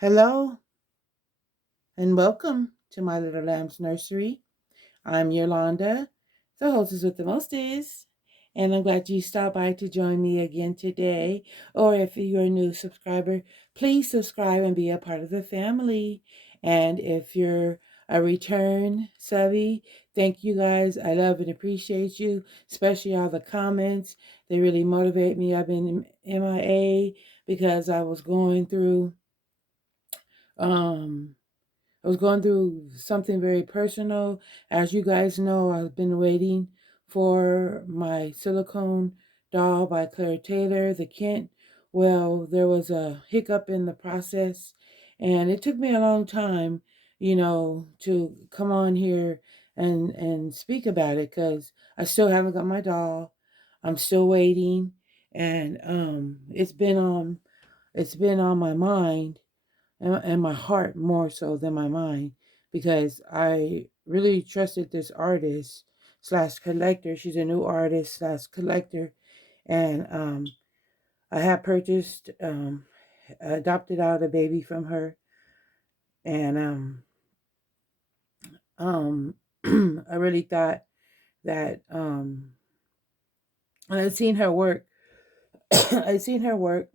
Hello and welcome to my little lamb's nursery. I'm Yolanda, the hostess with the mostest, and I'm glad you stopped by to join me again today. Or if you're a new subscriber, please subscribe and be a part of the family. And if you're a return subby, thank you guys. I love and appreciate you, especially all the comments. They really motivate me. I've been MIA because um I was going through something very personal. As you guys know, I've been waiting for my Silicone doll by Claire Taylor, the Kent. Well, there was a hiccup in the process, and it took me a long time, to come on here and speak about it because I still haven't got my doll. I'm still waiting, and it's been on my mind and my heart more so than my mind because I really trusted this artist slash collector. She's a new artist slash collector, and I had purchased, adopted out a baby from her, and I really thought that I'd seen her work. I'd seen her work,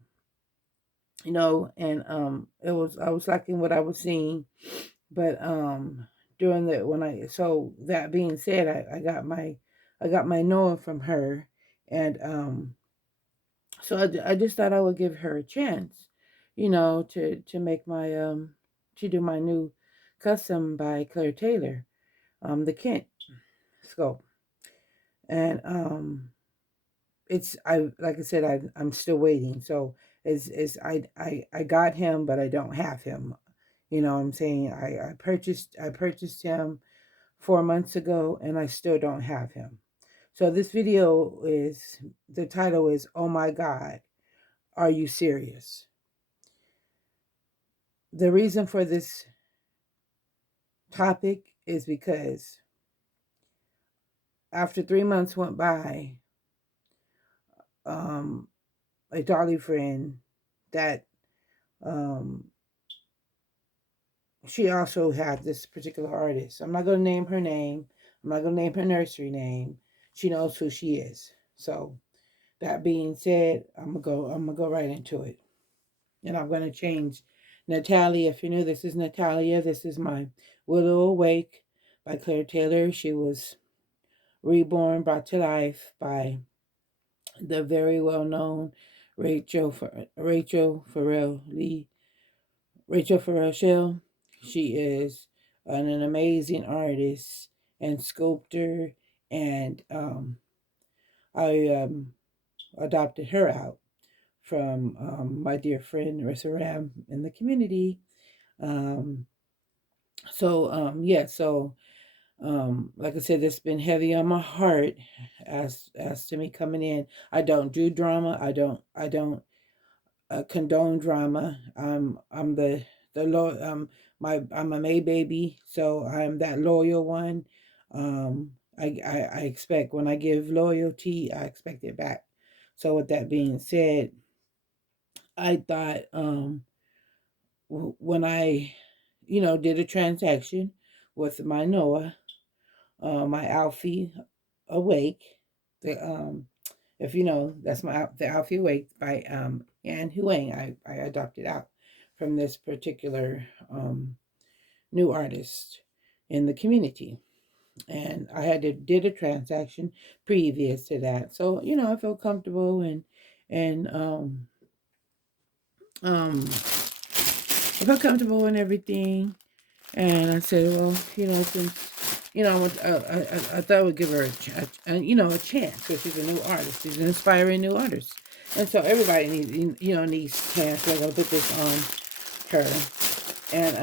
and it was I was liking what I was seeing. But during the when I so that being said, I got my Noah from her, and so I just thought I would give her a chance, to make my to do my new custom by Claire Taylor, the Kent sculpt. And it's I like I said, I'm still waiting. So I got him, but I don't have him. You know what I'm saying? I purchased him 4 months ago, and I still don't have him. So this video is, the title is, "Oh my God, are you serious?" The reason for this topic is because after 3 months went by, um, a dolly friend that um, she also had this particular artist. I'm not going to name her name. I'm not going to name her nursery name. She knows who she is. So that being said, I'm gonna go right into it, and I'm gonna change Natalia. If you're new, this is Natalia. This is my Willow Awake by Claire Taylor. She was reborn, brought to life by the very well known Rachel Farrell Lee. Rachel Farrell Shell. She is an amazing artist and sculptor, and I adopted her out from my dear friend Marissa Ram in the community. Um, like I said, it's been heavy on my heart as to me coming in. I don't do drama. I don't condone drama. I'm the I'm a May baby, so I'm that loyal one. I expect, when I give loyalty, I expect it back. So with that being said, I thought, when I, did a transaction with my Noah, my Alfie Awake, the if you know, that's the Alfie Awake by Anne Huang. I adopted out from this particular new artist in the community, and I did a transaction previous to that, so I felt comfortable, and I felt comfortable and everything. And I said, well, since I thought I would give her a chance, because she's a new artist. She's an inspiring new artist, and so everybody needs chance. So I'm gonna put this on her, and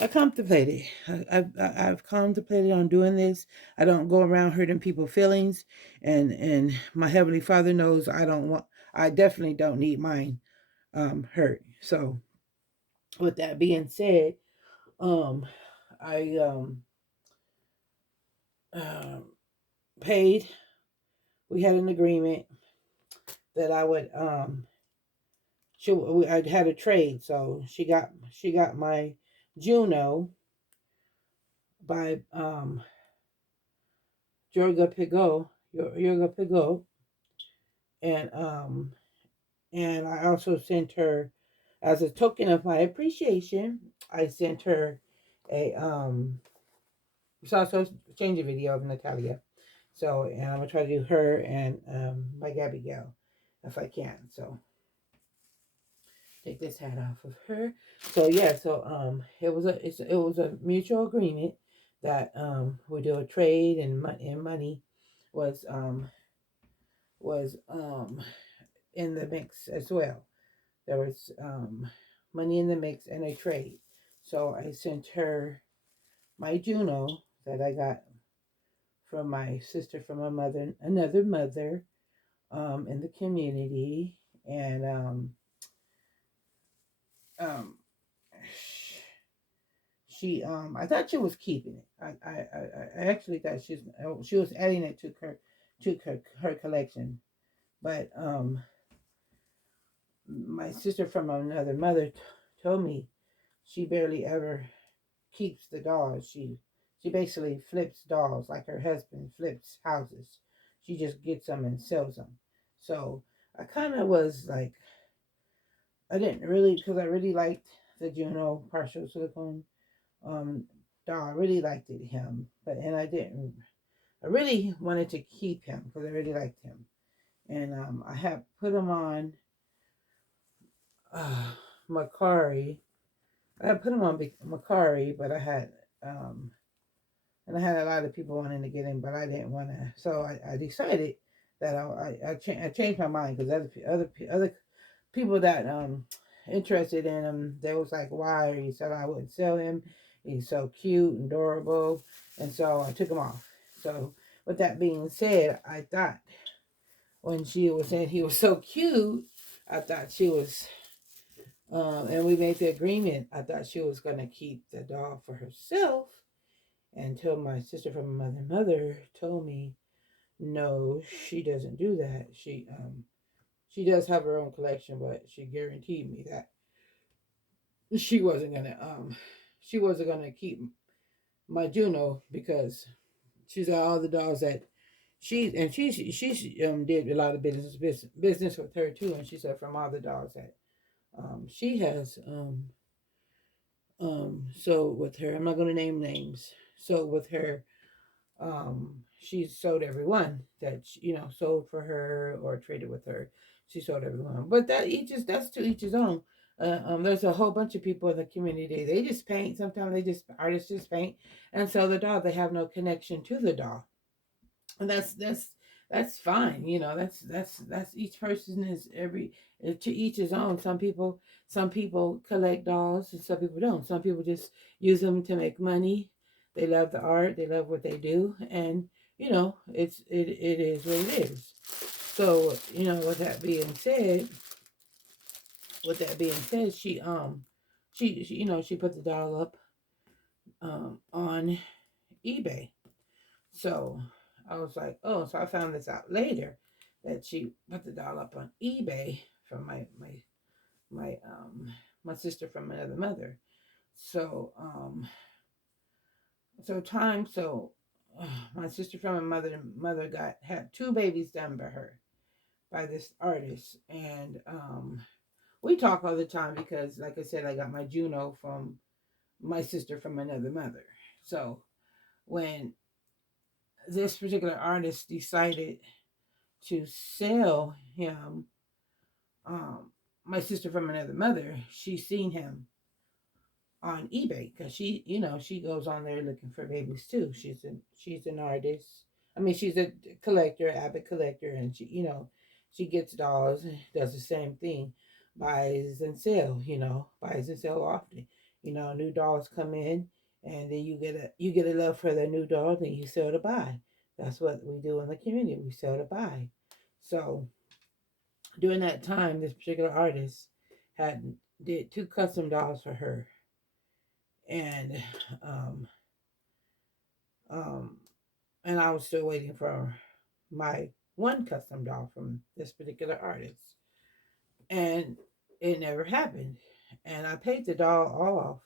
I contemplated. I've contemplated on doing this. I don't go around hurting people's feelings, and my heavenly Father knows I don't want. I definitely don't need mine hurt. So, with that being said, um, I um, paid. We had an agreement that I would I had a trade, so she got my Juno by Yorga Pigot, and I also sent her, as a token of my appreciation, I sent her a so change a video of Natalia. So, and I'm gonna try to do her and my Gabby Gal if I can. So take this hat off of her. So yeah, so it was a mutual agreement that we do a trade, and money was in the mix as well. There was money in the mix and a trade. So I sent her my Juno that I got from my sister from another mother in the community, and um, she I thought she was keeping it. I actually thought she was adding it to her collection, but my sister from another mother told me she barely ever keeps the dolls. She basically flips dolls like her husband flips houses. She just gets them and sells them. So I kind of was like, I didn't really, because I really liked the Juno partial silicone um doll. I really liked him, but and I didn't. I really wanted to keep him because I really liked him, and I had put him on uh, Macari. I had put him on Macari, but um and I had a lot of people wanting to get him, but I didn't want to. So I decided that I changed my mind because other people that interested in him, they was like, why? He said I wouldn't sell him. He's so cute and adorable, and so I took him off. So with that being said, I thought when she was saying he was so cute, I thought she was. And we made the agreement. I thought she was gonna keep the dog for herself, until my sister from another mother told me, no, she doesn't do that. She does have her own collection, but she guaranteed me that she wasn't gonna she wasn't gonna keep my Juno because she's got all the dogs that she did a lot of business with her too, and she said from all the dogs that she has sold with her. I'm not gonna name names. Sold with her, she's sold everyone that sold for her or traded with her. She sold everyone, but that's to each his own. There's a whole bunch of people in the community. They just paint. Sometimes artists just paint and sell the doll. They have no connection to the doll, and that's fine. That's each person is every to each his own. Some people collect dolls and some people don't. Some people just use them to make money. They love the art. They love what they do, and it is what it is. So with that being said, she put the doll up on eBay. So I was like, oh, so I found this out later that she put the doll up on eBay from my sister from another mother. So so time so my sister from a mother got had two babies done by her by this artist, and we talk all the time because, like I said, I got my Juno from my sister from another mother. So when this particular artist decided to sell him, um, my sister from another mother, she seen him on eBay because she goes on there looking for babies too. She's an artist. I mean, she's a collector, avid collector, and she gets dolls, does the same thing, buys and sell. Buys and sell often. New dolls come in, and then you get a love for the new doll, then you sell to buy. That's what we do in the community. We sell to buy. So during that time, this particular artist had did two custom dolls for her, and um, um, and I was still waiting for my one custom doll from this particular artist. And it never happened. And I paid the doll off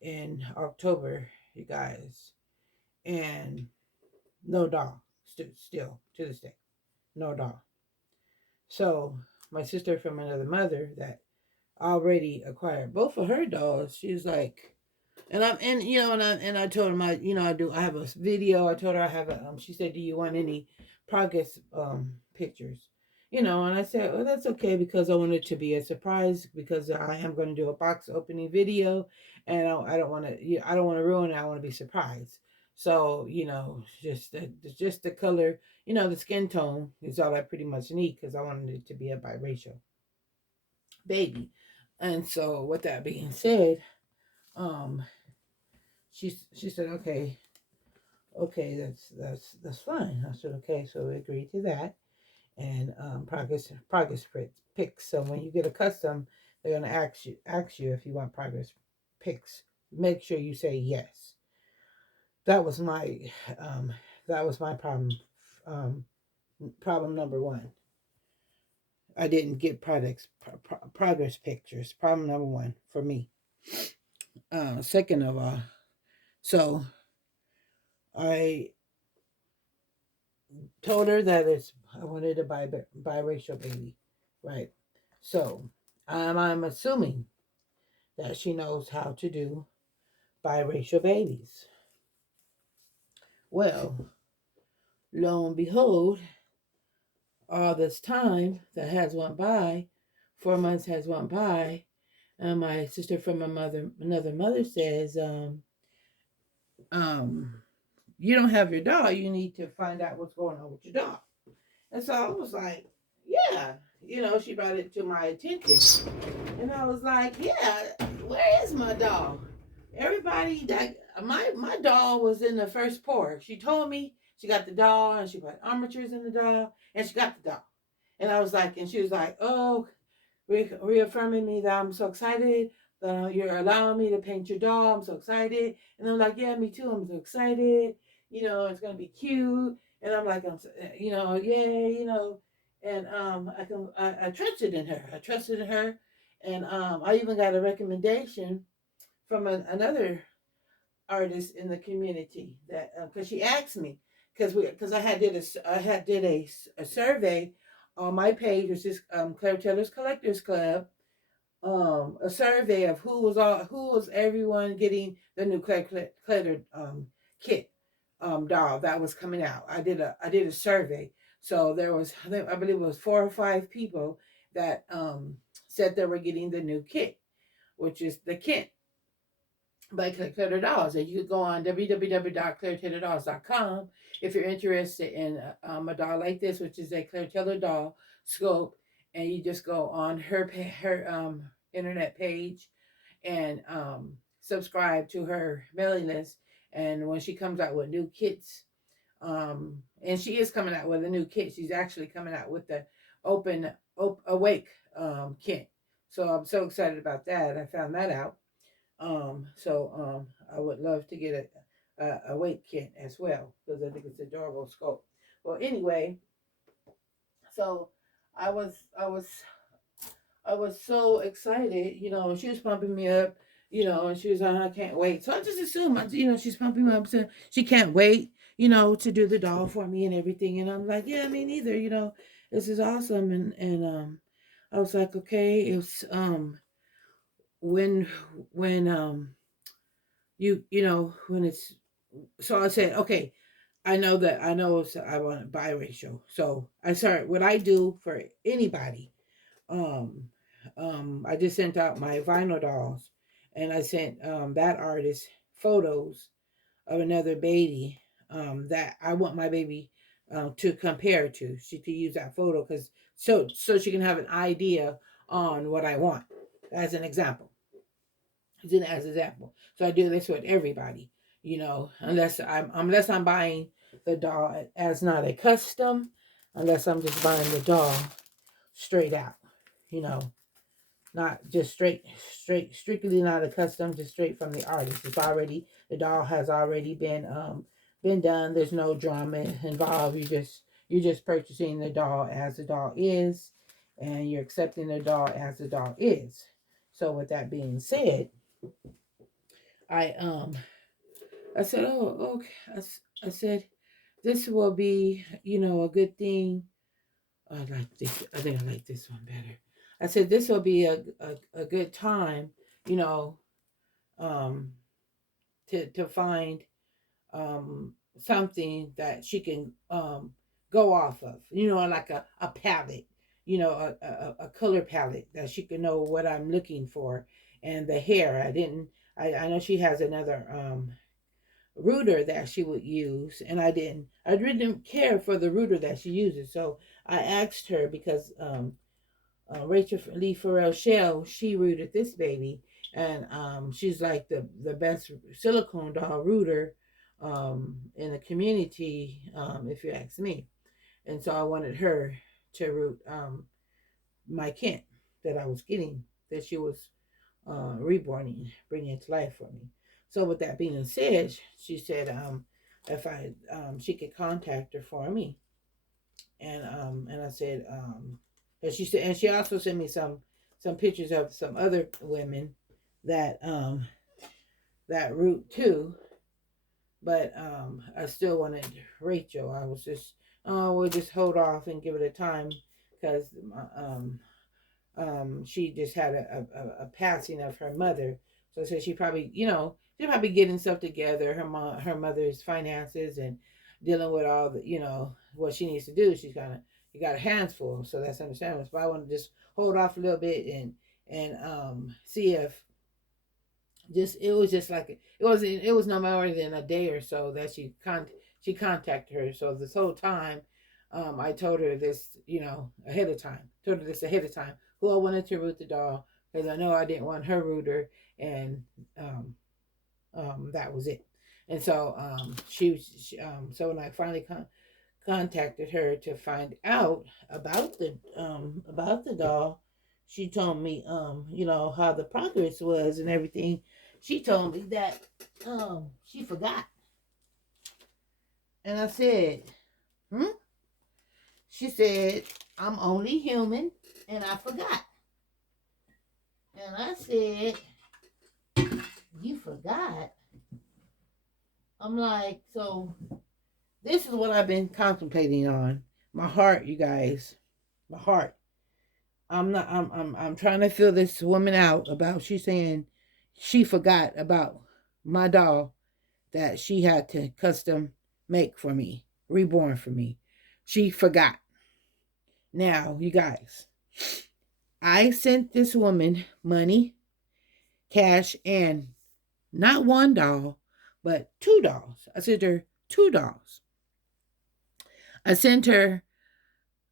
in October, you guys, and no doll. Still to this day, no doll. So my sister from another mother that already acquired both of her dolls, she's like, and I'm and you know and I told him I have a video. I told her I have a she said, do you want any progress pictures? And I said, well, that's okay, because I want it to be a surprise, because I am going to do a box opening video, and I don't want to I don't want to ruin it. I want to be surprised. So just the color, the skin tone is all I pretty much need, because I wanted it to be a biracial baby. And so with that being said, um she said, okay, that's fine. I said, okay, so we agreed to that. And progress pics. So when you get a custom, they're gonna ask you if you want progress pics. Make sure you say yes. That was my um that was my problem. Um, Problem number one. I didn't get progress pictures. Problem number one for me. Second of all, so I told her that I wanted a biracial baby, right? So I'm assuming that she knows how to do biracial babies. Well, lo and behold, all this time that has went by, 4 months has went by, and my sister from another mother says, um, you don't have your dog. You need to find out what's going on with your dog. And so I was like, yeah, she brought it to my attention. And I was like, yeah, where is my dog? Everybody that my doll was in the first pour. She told me she got the doll, and she put armatures in the doll, and she got the doll. And I was like, and she was like, oh, reaffirming me that I'm so excited that you're allowing me to paint your doll. I'm so excited. And I'm like, yeah, me too. I'm so excited. It's gonna be cute. And I'm like, yay, And I trusted in her. I trusted in her, and I even got a recommendation from another artist in the community, that because she asked me, because I had did a survey on my page, which is Claire Taylor's Collectors Club, a survey of who was everyone getting the new Claire kit doll that was coming out. I did a survey, so there was, I believe it was 4 or 5 people that said they were getting the new kit, which is the kit by Claire Dolls. And you could go on www.clairetaylordolls.com if you're interested in a doll like this, which is a Claire Taylor doll scope. And you just go on her internet page and subscribe to her mailing list. And when she comes out with new kits, and she is coming out with a new kit. She's actually coming out with the awake kit. So I'm so excited about that. I found that out. I would love to get a weight kit as well, because I think it's adorable scope. Well, anyway, so I was I was I was so excited. She was pumping me up. And she was like, I can't wait. So I just assumed, she's pumping me up, so she can't wait, to do the doll for me and everything. And I'm like, yeah, me neither. This is awesome. And I was like, okay, it's when when when it's, so I said, okay, I know I want it biracial. So I started, what I do for anybody, um I just sent out my vinyl dolls, and I sent that artist photos of another baby that I want my baby to compare to. She could use that photo, because so she can have an idea on what I want, as an example. As an example. So I do this with everybody, unless I'm buying the doll as not a custom, unless I'm just buying the doll straight out, you know, not just strictly not a custom, just straight from the artist. The doll has already been done. There's no drama involved. You're just purchasing the doll as the doll is, and you're accepting the doll as the doll is. So with that being said, I I said, oh, okay. I said, this will be, a good thing. I like this. I think I like this one better. I said, this will be a good time, you know, um, to find something that she can go off of, like a palette, a color palette that she can know what I'm looking for. And the hair, I know she has another router that she would use, and I really didn't care for the router that she uses. So I asked her because Rachel Lee Farrell Shell, she rooted this baby, and she's like the best silicone doll rooter in the community, if you ask me. And so I wanted her to root my Kent that I was getting, that she was reborning, bringing to life for me. So with that being said, she said if I she could contact her for me, and I said and she said, and she also sent me some pictures of some other women that that route too, but I still wanted Rachel. I was just, oh, we'll just hold off and give it a time because she just had a passing of her mother. So I said she probably, she's probably getting stuff together. Her mother's finances and dealing with all the, what she needs to do. She's kind of, you got a hands full, so that's understandable. So I want to just hold off a little bit and see if just it was just like it was no more than a day or so that she contacted her. So this whole time, I told her this, ahead of time. Told her this ahead of time. Who I wanted to root the doll because I know I didn't want her rooter, and that was it. And so so when I finally contacted her to find out about the doll, she told me how the progress was and everything. She told me that she forgot. And I said, hmm? She said, I'm only human and I forgot. And I said, you forgot? I'm like, so this is what I've been contemplating on. My heart, you guys. My heart. I'm trying to feel this woman out about she's saying she forgot about my doll that she had to custom make for me, reborn for me. She forgot. Now, you guys, I sent this woman money, cash, and not one doll, but two dolls. I sent her two dolls. I sent her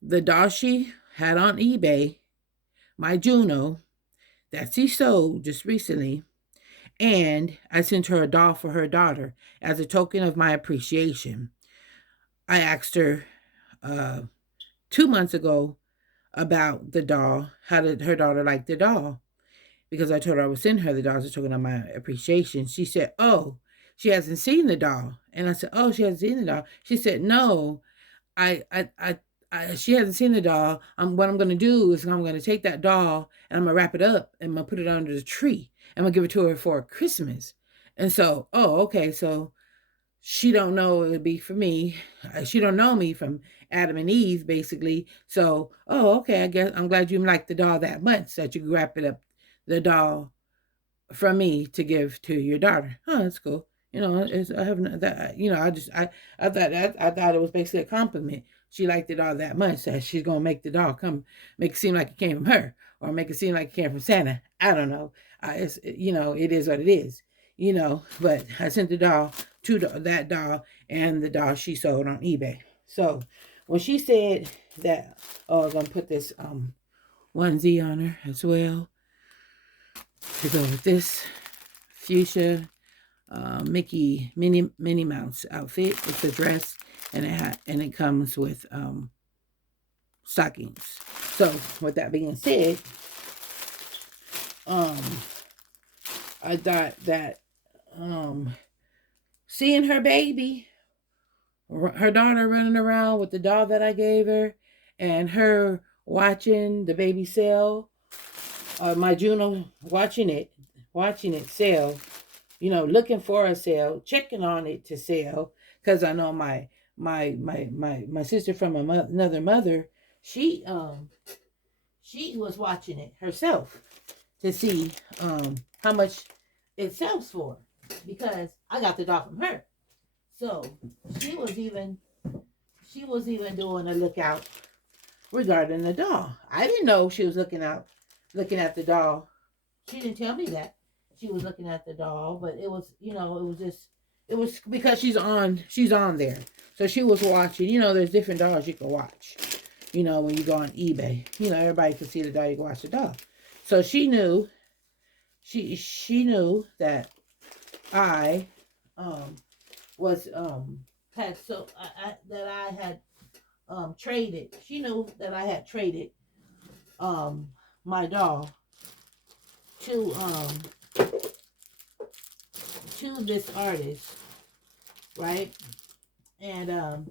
the doll she had on eBay, my Juno, that she sold just recently, and I sent her a doll for her daughter as a token of my appreciation. I asked her 2 months ago about the doll. How did her daughter like the doll? Because I told her I would send her the doll as a token of my appreciation. She said, oh, she hasn't seen the doll. And I said, oh, she hasn't seen the doll. She said, no, she hasn't seen the doll. What I'm going to do is I'm going to take that doll and I'm going to wrap it up and I'm going to put it under the tree. I'm going to give it to her for Christmas. And so, oh, okay. So she don't know it would be for me. She don't know me from Adam and Eve, basically. So, oh, okay. I guess I'm glad you like the doll that much that you wrap it up, the doll from me to give to your daughter. Oh, that's cool. I have that. I thought it was basically a compliment. She liked it all that much that she's gonna make the doll come, make it seem like it came from her, or make it seem like it came from Santa. I don't know. It is what it is. But I sent the doll to that doll and the doll she sold on eBay. So when she said that, oh, I'm gonna put this onesie on her as well to go with this fuchsia Mickey Minnie Mouse outfit. It's a dress and it comes with stockings. So with that being said, I thought that seeing her baby, her daughter running around with the doll that I gave her, and her watching the baby sell, my Juno watching it sell, looking for a sale, checking on it to sell, because I know my sister from another mother, she she was watching it herself to see how much it sells for, because I got the doll from her. So she was even doing a lookout regarding the doll. I didn't know she was looking at the doll. She didn't tell me that she was looking at the doll, but it was, it was because she's on there. So she was watching, there's different dolls you can watch. When you go on eBay, everybody can see the doll, you can watch the doll. So she knew that I was had so that I had traded. She knew that I had traded my doll to this artist, right? And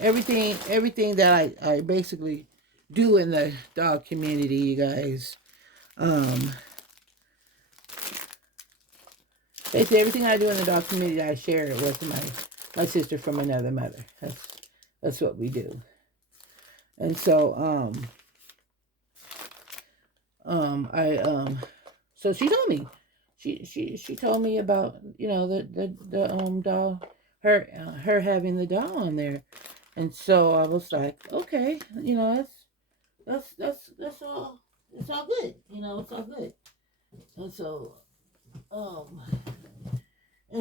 everything that I basically do in the dog community, you guys, basically everything I do in the dog community, I share it with my sister from another mother. That's what we do. And so so she told me, she told me about, the doll, her having the doll on there. And so I was like, okay, that's all, it's all good, it's all good. And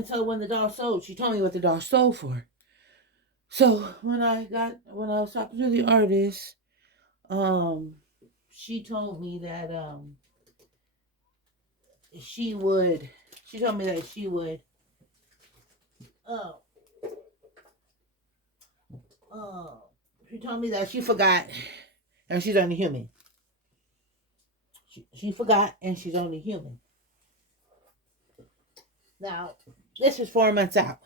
so when the doll sold, she told me what the doll sold for. So when I was talking to the artist, she told me that she told me that she would uh, she told me that she forgot, and she's only human. She forgot, and she's only human. Now, this is 4 months out.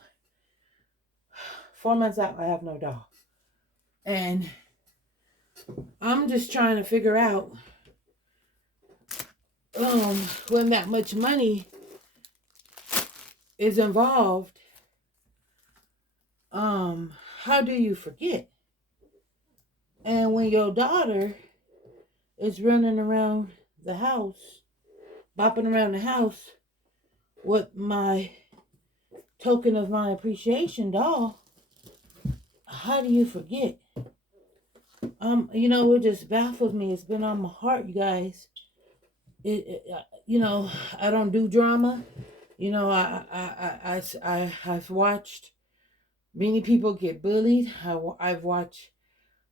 4 months out, I have no dog. And I'm just trying to figure out when that much money is involved, how do you forget? And when your daughter is running around the house, bopping around the house with my token of my appreciation doll, how do you forget? It just baffles me. It's been on my heart, you guys. I don't do drama. I've watched many people get bullied. I've watched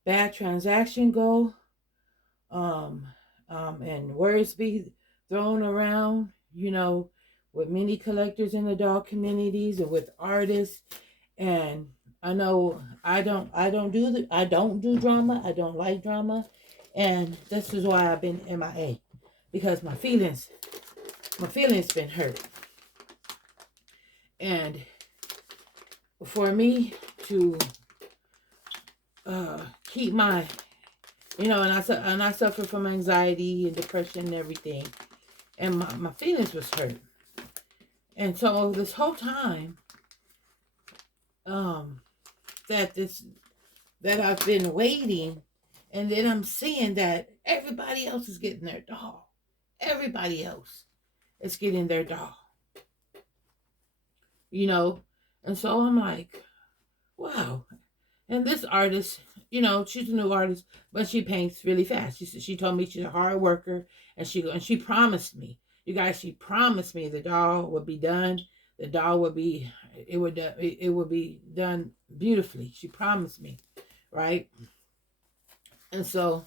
bad transaction go, and words be thrown around, with many collectors in the dog communities and with artists. And I know I don't do drama. I don't like drama. And this is why I've been MIA, because my feelings been hurt. And for me to keep my, and I suffer from anxiety and depression and everything, and my feelings was hurt. And so this whole time, that I've been waiting, and then I'm seeing that everybody else is getting their doll. Everybody else is getting their doll. And so I'm like, wow. And this artist, she's a new artist, but she paints really fast. She told me she's a hard worker, and she promised me, you guys, she promised me the doll would be done. The doll would be, it would be done beautifully. She promised me, right? And so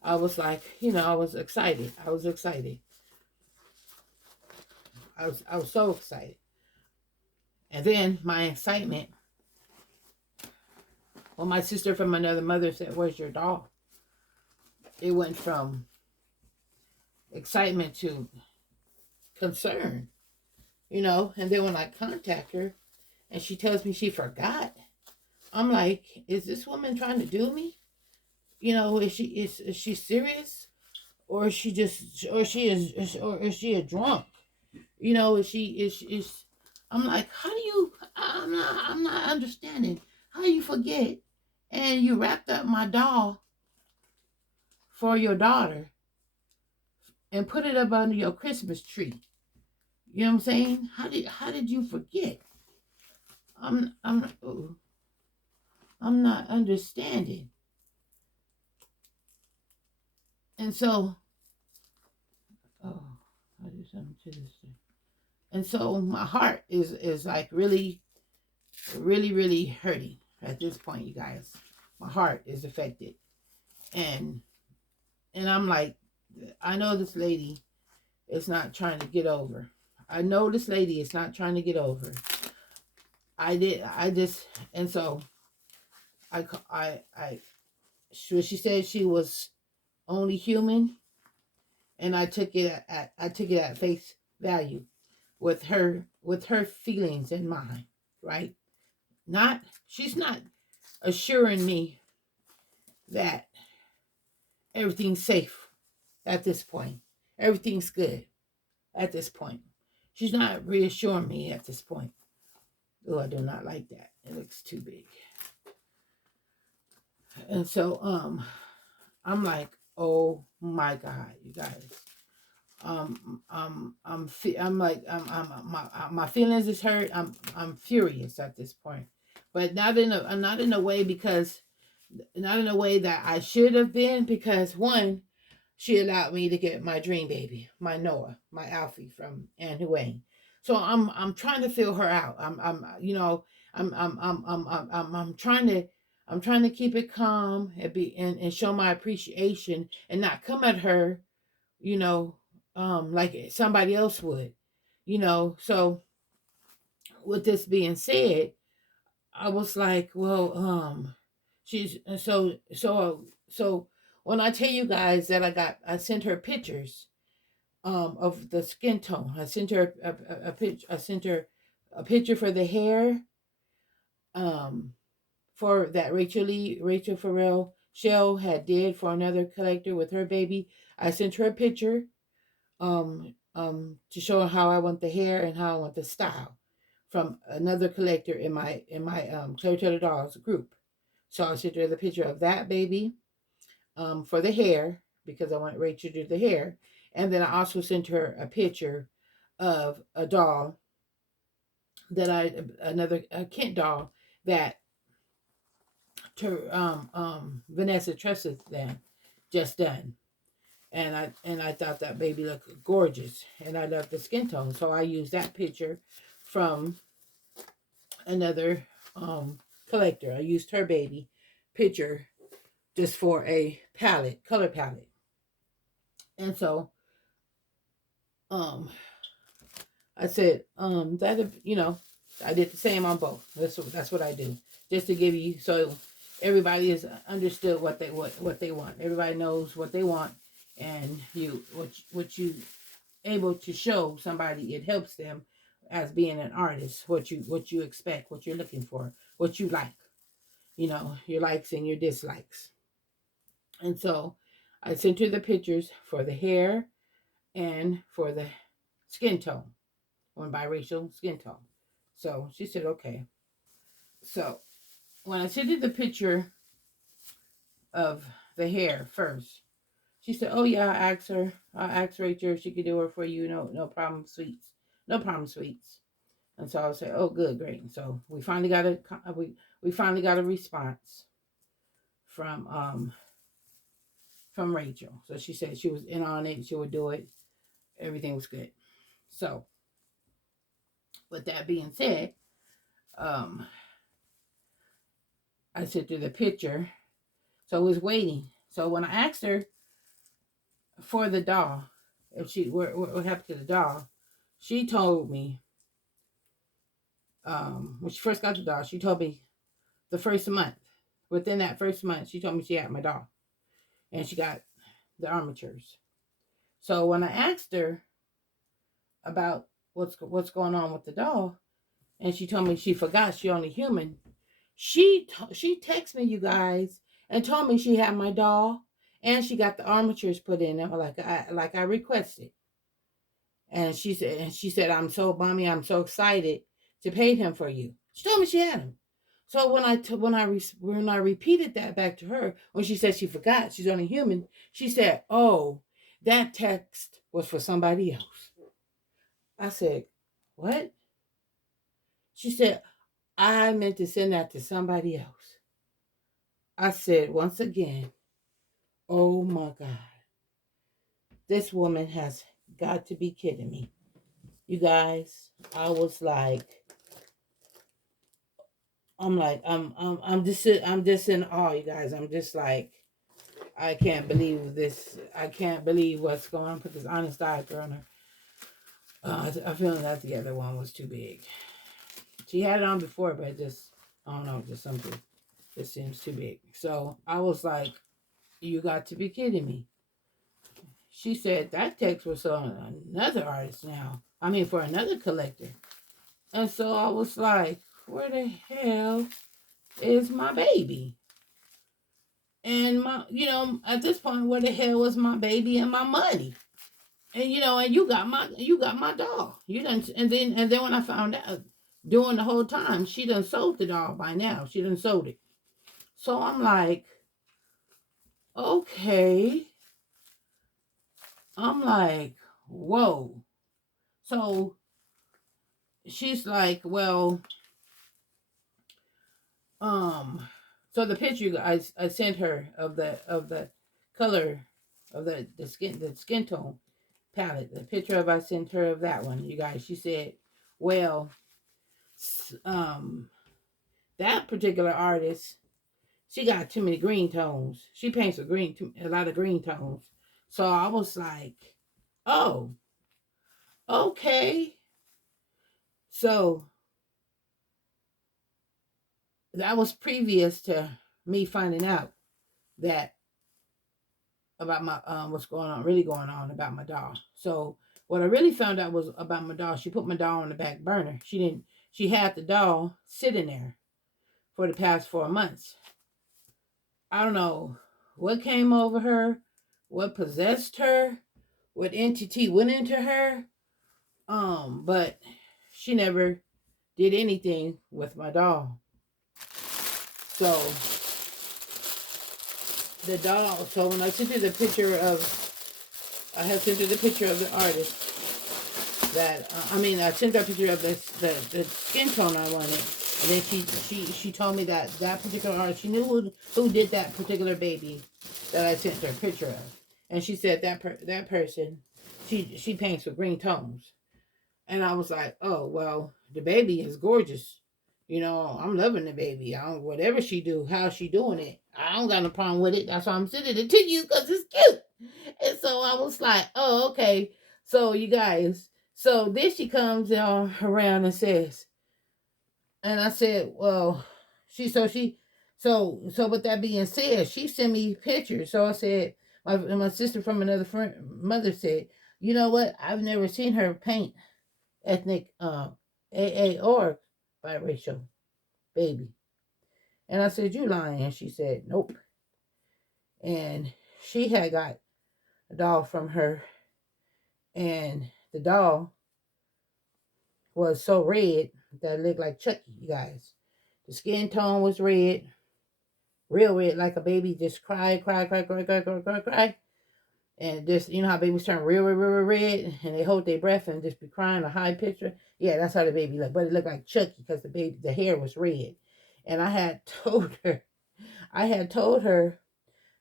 I was like, I was excited. I was so excited. And then my excitement, when my sister from another mother said, "Where's your doll?" It went from excitement to concern, And then when I contact her and she tells me she forgot I'm like, is this woman trying to do me? Is she serious, or is she just, or is she a drunk? Is I'm like, how do you? I'm not understanding. How you forget, and you wrapped up my doll for your daughter and put it up under your Christmas tree. You know what I'm saying? How did you forget? I'm I'm not understanding. And so, oh, I do something to this thing. And so my heart is like really, really, really hurting at this point, you guys. My heart is affected, and I'm like, I know this lady is not trying to get over. I know this lady is not trying to get over. I just, and so I, she said she was only human, and I took it at face value with her feelings in mind, right? Not She's not assuring me that everything's safe at this point. Everything's good at this point. She's not reassuring me at this point. Oh, I do not like that. It looks too big. And so I'm like, oh my God, you guys. I'm like, my feelings is hurt. I'm furious at this point, but not in a way, because not in a way that I should have been, because one, she allowed me to get my dream baby, my Noah, my Alfie from Anne Huang. So I'm trying to feel her out. I'm trying to keep it calm and and show my appreciation and not come at her, you know, like somebody else would, So with this being said, I was like, well, she's so when I tell you guys that I sent her pictures of the skin tone. I sent her a pitch. I sent her a picture for the hair, um, for that Rachel Farrell Shell had did for another collector with her baby. I sent her a picture, to show how I want the hair and how I want the style from another collector in my Claire Taylor Dolls group. So I sent her the picture of that baby, for the hair, because I want Rachel to do the hair. And then I also sent her a picture of a doll another Kent doll that Vanessa Trusted then just done. And I thought that baby looked gorgeous, and I loved the skin tone. So I used that picture from another collector. I used her baby picture just for a color palette. And so um I said, that, I did the same on both. That's what I do, just to give you, so everybody is understood what they want. Everybody knows what they want, and what you able to show somebody, it helps them as being an artist. What you expect, what you're looking for, what you like, your likes and your dislikes. And so I sent her the pictures for the hair and for the skin tone, one biracial skin tone. So she said, okay. So when I sent her the picture of the hair first, she said, oh yeah, I'll ask Rachel if she could do it for you. No problem, sweets. No problem, sweets. And so I said, oh good, great. And so we finally got we finally got a response from Rachel. So she said she was in on it, she would do it. Everything was good. So with that being said, um, I sent her the picture. So I was waiting. So when I asked her for the doll, if she what happened to the doll, she told me, when she first got the doll, she told me the first month. Within that first month, she told me she had my doll, and she got the armatures. So when I asked her about what's going on with the doll, and she told me she forgot she only human, She texted me, you guys, and told me she had my doll and she got the armatures put in there like I requested. And she said, I'm so mommy, I'm so excited to pay him for you. She told me she had him. So when I repeated that back to her, when she said she forgot, she's only human, she said, "Oh, that text was for somebody else." I said, "What?" She said, "I meant to send that to somebody else." I said, once again, "Oh my God, this woman has got to be kidding me." You guys, I was like, I'm just in awe, you guys. I'm just like, I can't believe this. I can't believe what's going on. Put this honest eye on her. I feel that the other one was too big. She had it on before, but it just, I don't know, just something. It seems too big. So I was like, you got to be kidding me. She said that text was on another artist now. I mean, for another collector. And so I was like, where the hell is my baby? And at this point, where the hell was my baby and my money? And and you got my doll. You done, and then when I found out during the whole time, she done sold the doll by now. She done sold it. So I'm like, okay. I'm like, whoa. So she's like, well, so the picture I sent her of the color of the skin tone palette, the picture of I sent her of that one, you guys. She said, well, um, that particular artist, she got too many green tones. She paints with a lot of green tones. So I was like, oh, okay. So that was previous to me finding out that about my what's going on, really going on about my doll. So what I really found out was about my doll. She put my doll on the back burner. She had the doll sitting there for the past 4 months. I don't know what came over her, what possessed her, what entity went into her. But she never did anything with my doll. So the doll. So when I sent her the picture of, I have sent her the picture of the artist. I sent her a picture of the skin tone I wanted, and then she told me that particular artist, she knew who did that particular baby that I sent her a picture of, and she said that person, she paints with green tones, and I was like, oh well, the baby is gorgeous, I'm loving the baby. Whatever she do, how she doing it, I don't got no problem with it. That's why I'm sending it to you because it's cute. And so I was like, oh, okay. So you guys, so then she comes around and says, and I said, well, so with that being said, she sent me pictures. So I said, my sister from another mother said, you know what? I've never seen her paint ethnic AA or biracial baby. And I said, you lying? And she said, nope. And she had got a doll from her, and the doll was so red that it looked like Chucky, you guys. The skin tone was red, real red, like a baby just cry. And just, how babies turn real, real, real, real red and they hold their breath and just be crying a high picture. Yeah, that's how the baby looked. But it looked like Chucky because the hair was red. And I had told her,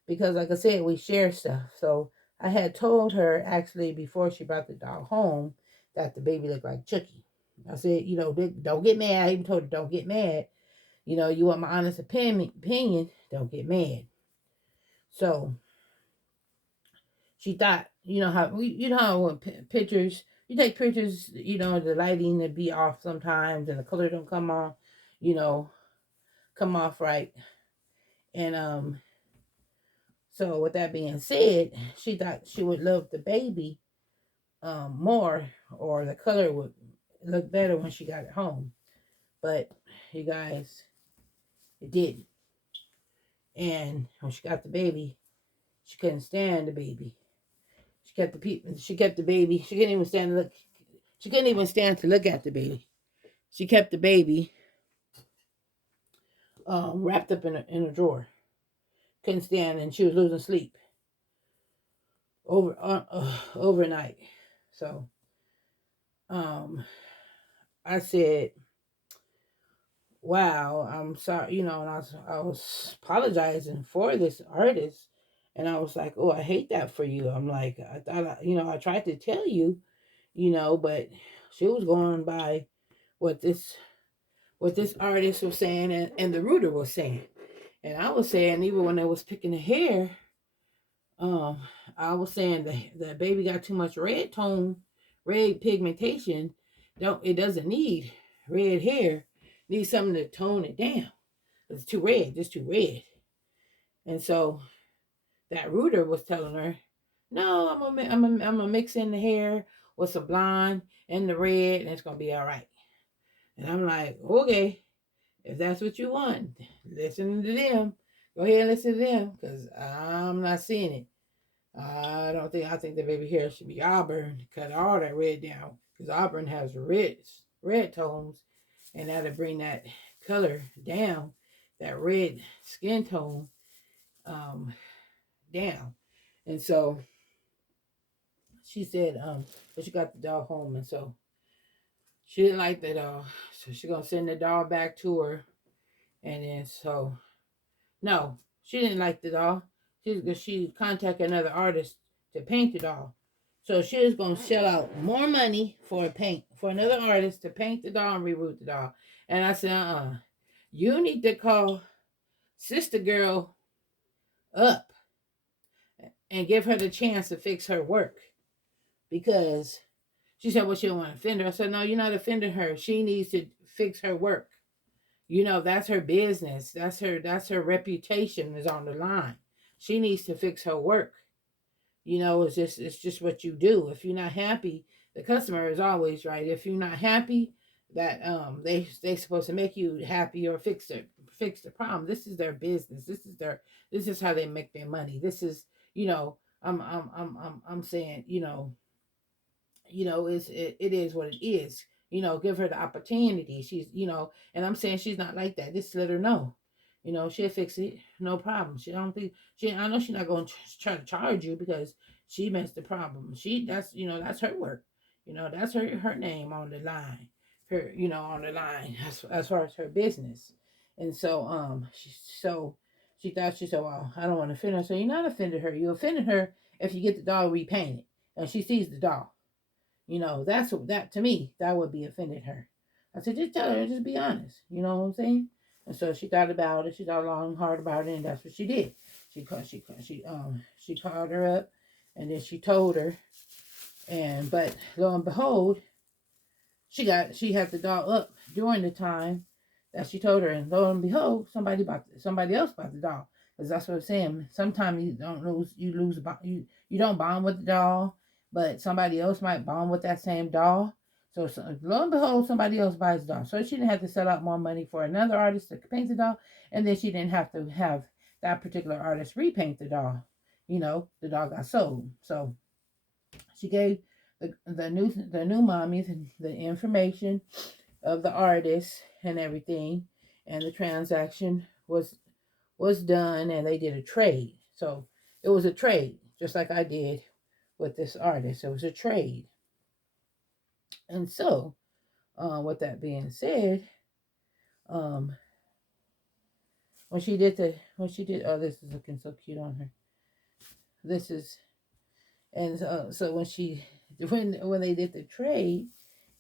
because like I said, we share stuff. So I had told her actually before she brought the dog home that the baby looked like Chucky. I said, don't get mad. I even told her, don't get mad. You want my honest opinion, don't get mad. So she thought, how when pictures, you take pictures, the lighting to be off sometimes and the color don't come off, come off right. And so with that being said, she thought she would love the baby more, or the color would look better when she got it home. But you guys, It didn't. And when she got the baby, she couldn't stand the baby. She kept the people. She kept the baby. She couldn't even stand to look. She couldn't even stand to look at the baby. She kept the baby wrapped up in a drawer. Couldn't stand, and she was losing sleep overnight. So I said, "Wow, I'm sorry," and I was apologizing for this artist, and I was like, "Oh, I hate that for you." I'm like, I thought, I tried to tell you, but she was going by what this artist was saying, and the rooter was saying. And I was saying, even when I was picking the hair, um, I was saying the baby got too much red pigmentation. It doesn't need red hair. Needs something to tone it down. It's too red, just too red. And so that rooter was telling her, no, I'm gonna mix in the hair with some blonde and the red, and it's gonna be all right. And I'm like, okay, if that's what you want, listen to them. Go ahead and listen to them, because I'm not seeing it. I think the baby hair should be auburn. Cut all that red down, because auburn has red tones, and that'll bring that color down, that red skin tone um, down. And so she said, but she got the dog home, and so she didn't like the dog, so she's gonna send the dog back to her, and then so no, she didn't like the doll. She contacted another artist to paint the doll. So she was gonna shell out more money for another artist to paint the doll and reroute the doll. And I said, you need to call Sister Girl up and give her the chance to fix her work. Because she said, well, she don't want to offend her. I said, no, you're not offending her. She needs to fix her work. That's her business. That's her reputation is on the line. She needs to fix her work. It's just what you do. If you're not happy, the customer is always right. If you're not happy, that they supposed to make you happy or fix the problem. This is their business. This is how they make their money. This is, I'm saying, it is what it is. Give her the opportunity. She's, and I'm saying she's not like that. Just let her know. She'll fix it, no problem. She don't think she. I know she's not going to try to charge you because she missed the problem. That's her work. That's her name on the line. On the line as far as her business. And so she thought, she said, well, I don't want to offend her. So you're not offended her. You offended her if you get the doll repainted and she sees the doll. That to me, that would be offended her. I said, just tell her, just be honest. You know what I'm saying? And so she thought about it. She thought long and hard about it, and that's what she did. She called her up, and then she told her, but lo and behold, she had the doll up during the time that she told her, and lo and behold, somebody else bought the doll. Because that's what I'm saying. Sometimes you don't bond with the doll, but somebody else might bond with that same doll. So lo and behold, somebody else buys the doll. So she didn't have to sell out more money for another artist to paint the doll, and then she didn't have to have that particular artist repaint the doll. The doll got sold. So she gave the new mommy the information of the artist and everything, and the transaction was done, and they did a trade. So it was a trade, just like I did with this artist. It was a trade. And so, with that being said, um, when she did, oh, this is looking so cute on her. This is, and so when they did the trade,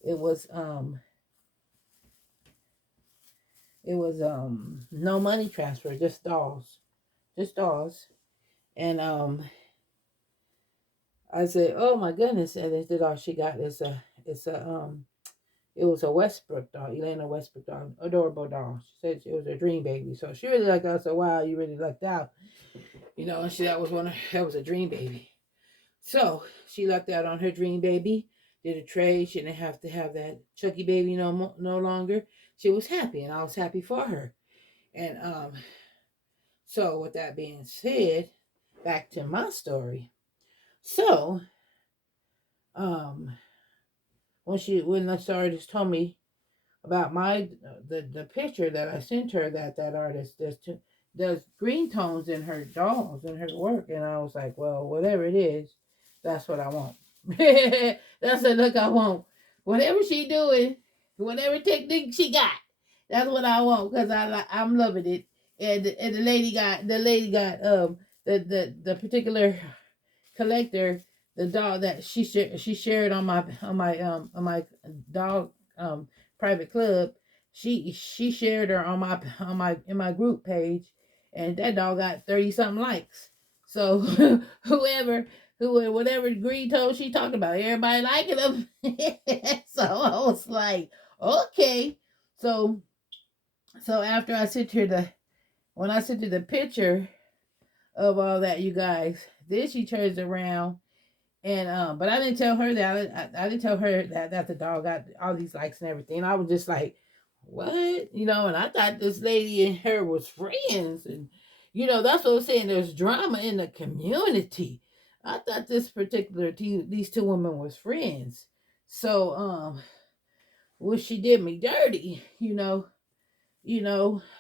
it was no money transfer, just dolls, and I said, oh my goodness, and this all she got is it was a Westbrook doll, Elena Westbrook doll, adorable doll. She said it was her dream baby, so she really liked it. I said, wow, you really lucked out, and that was a dream baby. So she lucked out on her dream baby, did a trade. She didn't have to have that Chucky baby no longer. She was happy, and I was happy for her. And so with that being said, back to my story. So um when the artist told me about the picture that I sent her, that artist does green tones in her dolls in her work, and I was like, well, whatever it is, that's what I want. That's the look I want. Whatever she doing, whatever technique she got, that's what I want, because I'm loving it. And the particular collector, the dog that she shared on my dog private club. She shared her on my in my group page, and that dog got 30 something likes. So whatever green toes she talked about, everybody liking them. So I was like, okay. So after I sent her when I sent her the picture of all that, you guys, then she turns around. And but I didn't tell her that. I didn't tell her that the dog got all these likes and everything. I was just like, what? And I thought this lady and her was friends. And that's what I'm saying. There's drama in the community. I thought this particular these two women was friends. So well, she did me dirty, you know,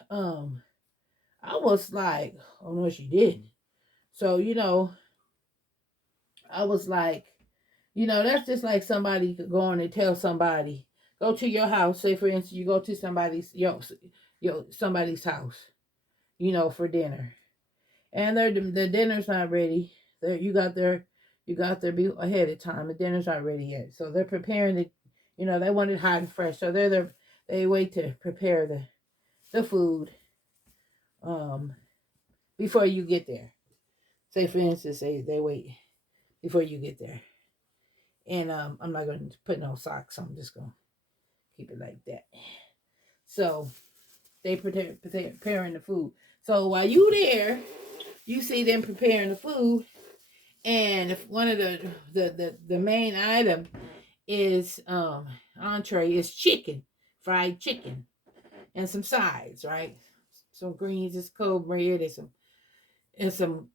um, I was like, oh no, she didn't. So, I was like, that's just like somebody going to tell somebody, go to your house. Say, for instance, you go to somebody's house, for dinner, and the dinner's not ready. You got there be ahead of time. The dinner's not ready yet, so they're preparing it. They want it hot and fresh, so they wait to prepare the food um before you get there. Say, for instance, they wait before you get there, and I'm not going to put no socks. I'm just going to keep it like that. So they preparing the food. So while you there, you see them preparing the food, and if one of the main item is entree is chicken, fried chicken, and some sides, right? Some greens, it's cold bread, and some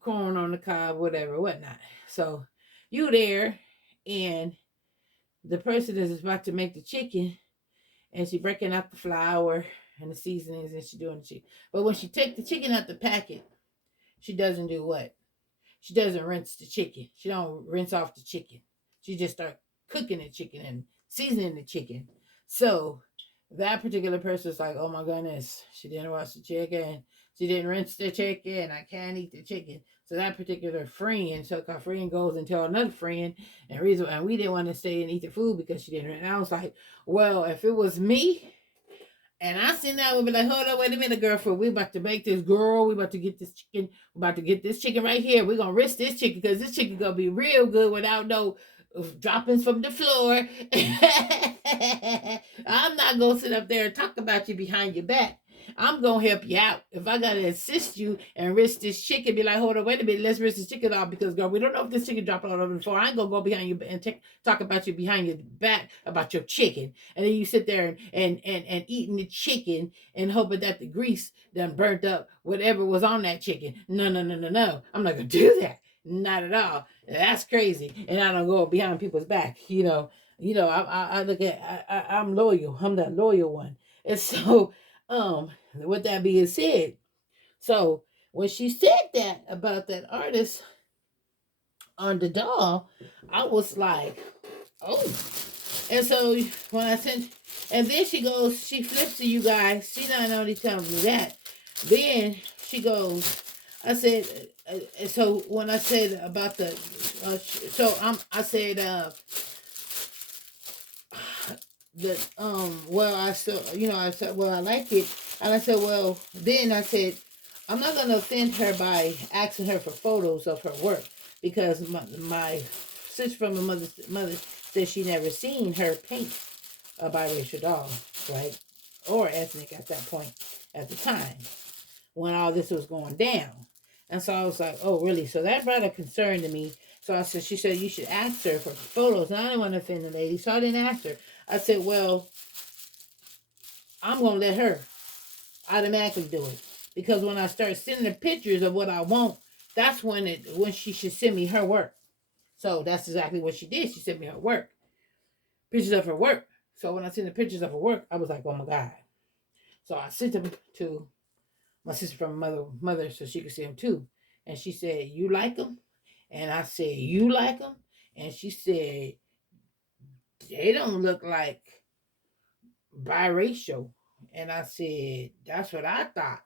corn on the cob, whatever, whatnot. So you there, and the person is about to make the chicken, and she breaking up the flour and the seasonings, and she doing the chicken. But when she take the chicken out the packet, she doesn't do what? She doesn't rinse the chicken. She don't rinse off the chicken. She just start cooking the chicken and seasoning the chicken. So that particular person is like, oh my goodness, she didn't wash the chicken. She didn't rinse the chicken. I can't eat the chicken. So that particular friend, our friend goes and tell another friend, and we didn't want to stay and eat the food because she didn't rinse. And I was like, well, if it was me, and I seen that would be like, hold on, wait a minute, girlfriend. We about to make this, girl. We about to get this chicken. We about to get this chicken right here. We're gonna risk this chicken because this chicken gonna be real good without no droppings from the floor. I'm not gonna sit up there and talk about you behind your back. I'm gonna help you out. If I gotta assist you and risk this chicken, be like, hold on, wait a minute, let's risk this chicken off because, girl, we don't know if this chicken drop all over the floor. I ain't gonna go behind you and talk about you behind your back about your chicken, and then you sit there and eating the chicken and hoping that the grease done burnt up whatever was on that chicken. No, no, no, no, no. I'm not gonna do that. Not at all. That's crazy. And I don't go behind people's back. I look at I'm loyal. I'm that loyal one. And so, with that being said, so when she said that about that artist on the doll, I was like, oh. And so when I sent, and then she flips to you guys. She not only telling me that, then she goes, I said, so when I said about the, I said, well, I said, well, I like it. And I said, well, then I said, I'm not going to offend her by asking her for photos of her work because my sister from my mother said she never seen her paint a biracial doll, right? Or ethnic at that point, at the time, when all this was going down. And so I was like, oh, really? So that brought a concern to me. So she said, you should ask her for photos. And I didn't want to offend the lady, so I didn't ask her. I said, well, I'm going to let her. automatically do it. Because when I start sending her pictures of what I want, that's when she should send me her work. So that's exactly what she did. She sent me her work, pictures of her work. So when I sent the pictures of her work, I was like, oh my God. So I sent them to my sister from mother so she could see them too. And she said, you like them? And I said, you like them? And she said, they don't look like biracial. And I said, that's what I thought.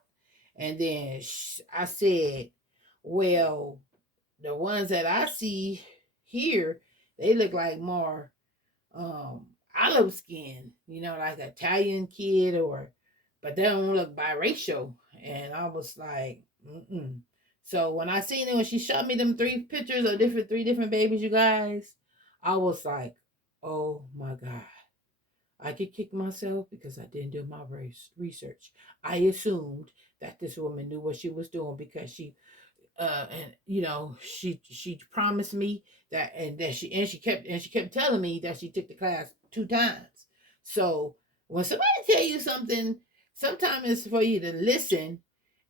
And then I said, well, the ones that I see here, they look like more olive skin, like an Italian kid, but they don't look biracial. And I was like, mm-mm. So when I seen it, when she showed me them three pictures of three different babies, you guys, I was like, oh my God. I could kick myself because I didn't do my research. I assumed that this woman knew what she was doing because and she promised me that, and she kept telling me that she took the class 2 times. So when somebody tell you something, sometimes it's for you to listen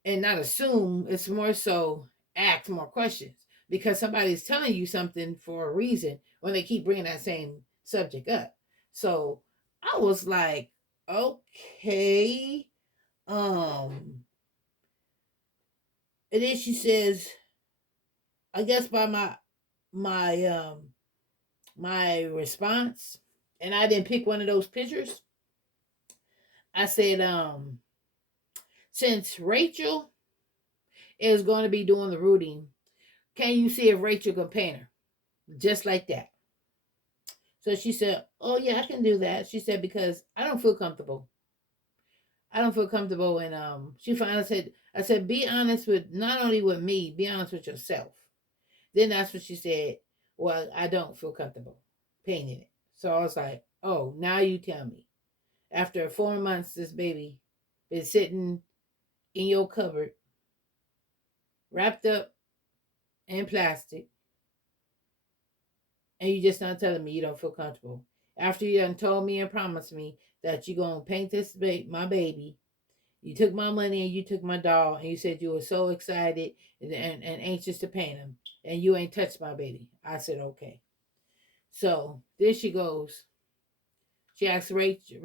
and not assume. It's more so ask more questions because somebody's telling you something for a reason when they keep bringing that same subject up. So I was like, okay. And then she says, I guess by my my response, and I didn't pick one of those pictures. I said, since Rachel is going to be doing the rooting, can you see if Rachel can paint her? Just like that. So she said, oh yeah, I can do that. She said, because I don't feel comfortable. I don't feel comfortable. And she finally said, I said, be honest with, not only with me, be honest with yourself. Then that's what she said, well, I don't feel comfortable painting it. So I was like, oh, now you tell me. After 4 months, this baby been sitting in your cupboard, wrapped up in plastic, and you just not telling me you don't feel comfortable. After you done told me and promised me that you gonna paint my baby, you took my money and you took my doll, and you said you were so excited and anxious to paint him, and you ain't touched my baby. I said, okay. So then she goes, she asked Rachel,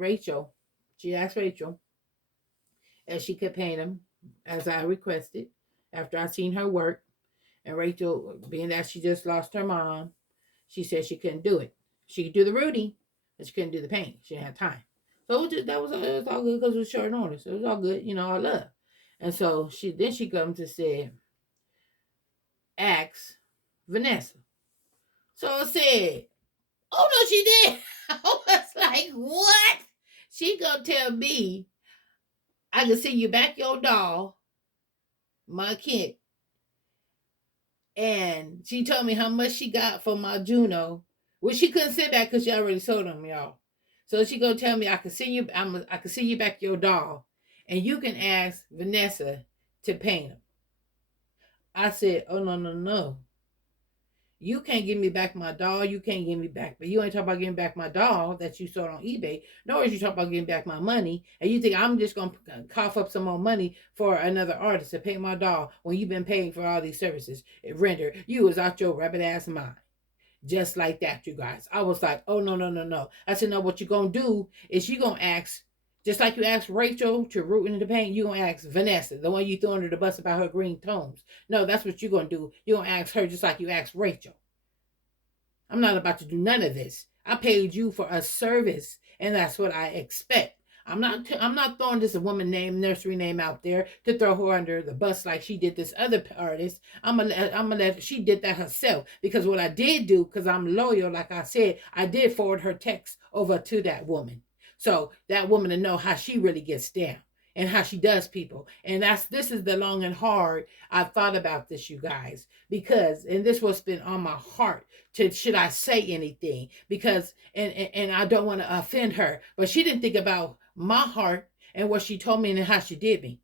if she could paint him as I requested after I seen her work. And Rachel, being that she just lost her mom, she said she couldn't do it. She could do the rooting, but she couldn't do the paint. She didn't have time. So it was all good because it was short notice. It was all good, I love. And so she comes and said, ask Vanessa. So I said, oh no, she did. I was like, what? She gonna tell me I can send you back your doll, my kid. And she told me how much she got for my Juno, which she couldn't send back because she already sold them, y'all. So she gonna tell me I can send you back your doll, and you can ask Vanessa to paint them. I said, oh no no no. You can't give me back my doll. You can't give me back. But you ain't talking about giving back my doll that you sold on eBay. Nor is you talking about giving back my money. And you think I'm just going to cough up some more money for another artist to paint my doll when you've been paying for all these services rendered. You was out your rabbit ass mind. Just like that, you guys. I was like, oh, no, no, no, no. I said, no, what you going to do is you going to ask, just like you asked Rachel to root into the paint, you going to ask Vanessa, the one you threw under the bus about her green tones. No, that's what you're going to do. You're going to ask her just like you asked Rachel. I'm not about to do none of this. I paid you for a service, and that's what I expect. I'm not throwing this woman nursery name out there to throw her under the bus like she did this other artist. I'm gonna let she did that herself, because what I did do, because I'm loyal, like I said, I did forward her text over to that woman, so that woman to know how she really gets down and how she does people. And this is the long and hard I've thought about this, you guys, because, and this what's been on my heart, to should I say anything, because and I don't want to offend her, but she didn't think about my heart and what she told me and how she did me.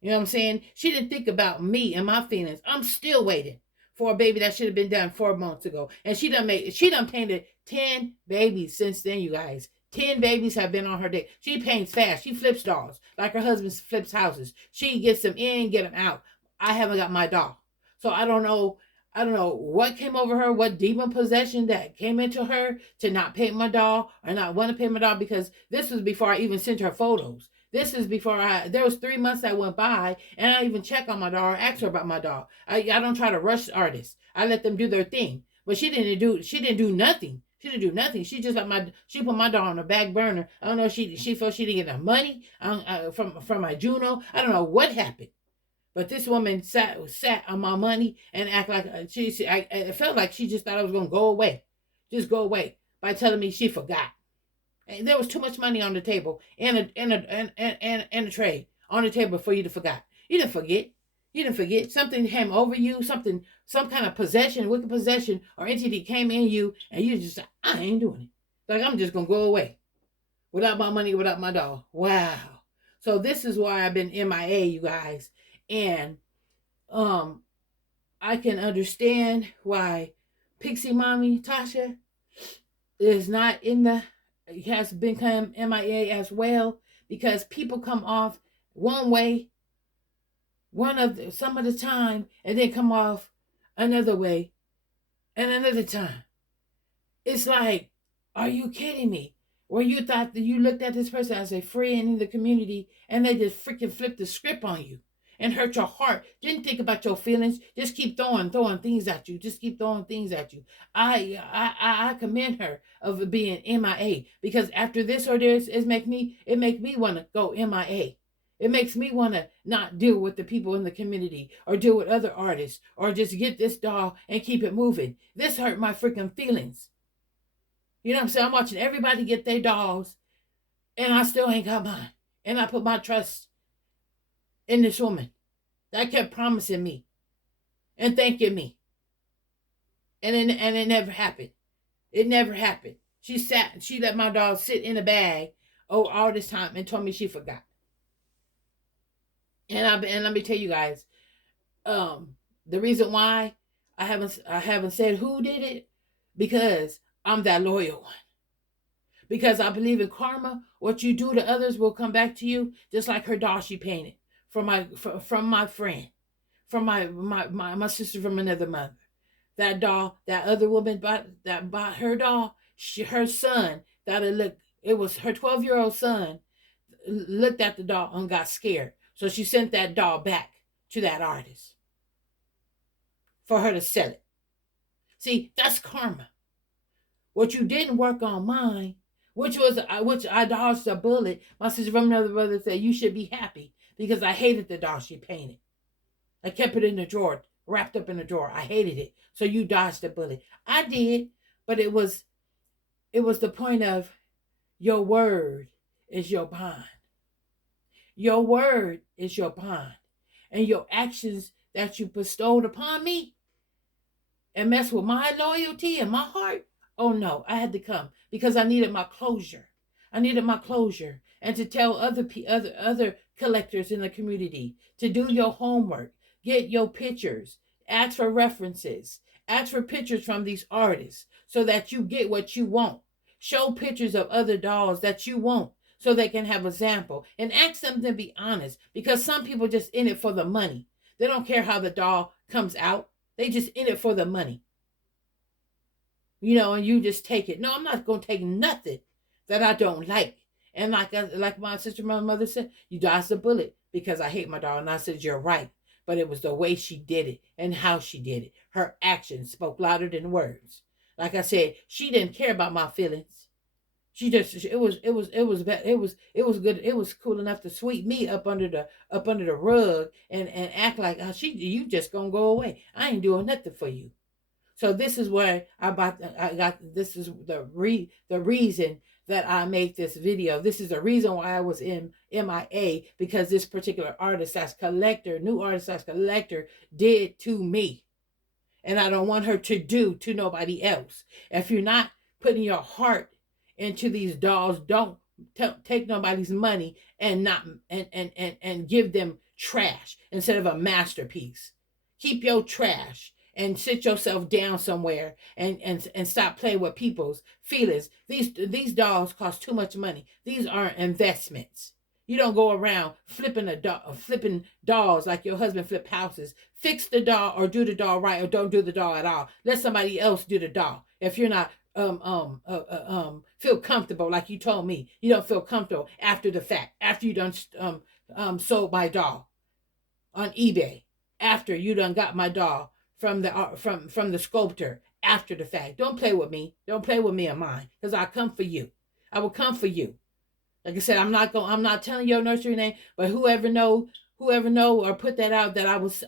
You know what I'm saying? She didn't think about me and my feelings. I'm still waiting for a baby that should have been done 4 months ago. And she done painted 10 babies since then, you guys. 10 babies have been on her day. She paints fast. She flips dolls like her husband flips houses. She gets them in, get them out. I haven't got my doll. So I don't know. I don't know what came over her, what demon possession that came into her to not paint my doll or not want to paint my doll, because this was before I even sent her photos. This is before there was 3 months that went by and I even check on my doll or ask her about my doll. I don't try to rush artists. I let them do their thing. But she didn't do nothing. She didn't do nothing. She just she put my doll on the back burner. I don't know if she felt she didn't get enough money from my Juno. I don't know what happened. But this woman sat on my money and act like it felt like she just thought I was gonna go away, just go away by telling me she forgot. And there was too much money on the table and a tray on the table for you to forget. You didn't forget. You didn't forget. Something came over you. Some kind of possession, wicked possession or entity came in you, and you just said, I ain't doing it. Like, I'm just gonna go away without my money, without my doll. Wow. So this is why I've been MIA, you guys. And I can understand why Pixie Mommy Tasha is not has become MIA as well, because people come off one way some of the time and then come off another way and another time. It's like, are you kidding me? Where you thought that you looked at this person as a friend in the community and they just freaking flipped the script on you and hurt your heart. Didn't think about your feelings. Just keep throwing things at you. Just keep throwing things at you. I commend her of being MIA, because after this or this, it make me want to go MIA. It makes me want to not deal with the people in the community or deal with other artists or just get this doll and keep it moving. This hurt my freaking feelings. You know what I'm saying? I'm watching everybody get their dolls and I still ain't got mine. And I put my trust in this woman that kept promising me and thanking me. And it never happened. It never happened. She let my doll sit in a bag all this time and told me she forgot. And let me tell you guys, the reason why I haven't said who did it, because I'm that loyal one. Because I believe in karma. What you do to others will come back to you, just like her doll she painted from my friend, from my sister from another mother. That doll, that other woman bought her doll. Her son it was her 12-year-old son looked at the doll and got scared. So she sent that doll back to that artist for her to sell it. See, that's karma. What you didn't work on mine, which I dodged a bullet. My sister from another brother said, you should be happy, because I hated the doll she painted. I kept it in the drawer, wrapped up in the drawer. I hated it. So you dodged a bullet. I did, but it was the point of your word is your bond. Your word is your bond. And your actions that you bestowed upon me and mess with my loyalty and my heart, oh no, I had to come because I needed my closure. I needed my closure, and to tell other collectors in the community to do your homework, get your pictures, ask for references, ask for pictures from these artists so that you get what you want. Show pictures of other dolls that you want so they can have a sample, and ask them to be honest, because some people just in it for the money. They don't care how the doll comes out. They just in it for the money. And you just take it. No, I'm not going to take nothing that I don't like. And like my sister, my mother said, you dodged the bullet because I hate my doll. And I said, you're right. But it was the way she did it and how she did it. Her actions spoke louder than words. Like I said, she didn't care about my feelings. She just, it was good. It was cool enough to sweep me up under the rug and act like, you just gonna go away. I ain't doing nothing for you. So this is where this is the reason that I make this video. This is the reason why I was in MIA, because this particular new artist/collector did to me. And I don't want her to do to nobody else. If you're not putting your heart into these dolls, don't take nobody's money and not and give them trash instead of a masterpiece. Keep your trash and sit yourself down somewhere and stop playing with people's feelings. These dolls cost too much money. These aren't investments. You don't go around flipping dolls like your husband flipped houses. Fix the doll or do the doll right, or don't do the doll at all. Let somebody else do the doll. If you're not feel comfortable, like you told me, you don't feel comfortable after the fact, after you done sold my doll on eBay, after you done got my doll from the sculptor after the fact. Don't play with me. Don't play with me and mine, because I come for you. I will come for you. Like I said, I'm not telling your nursery name, but whoever know or put that out that I was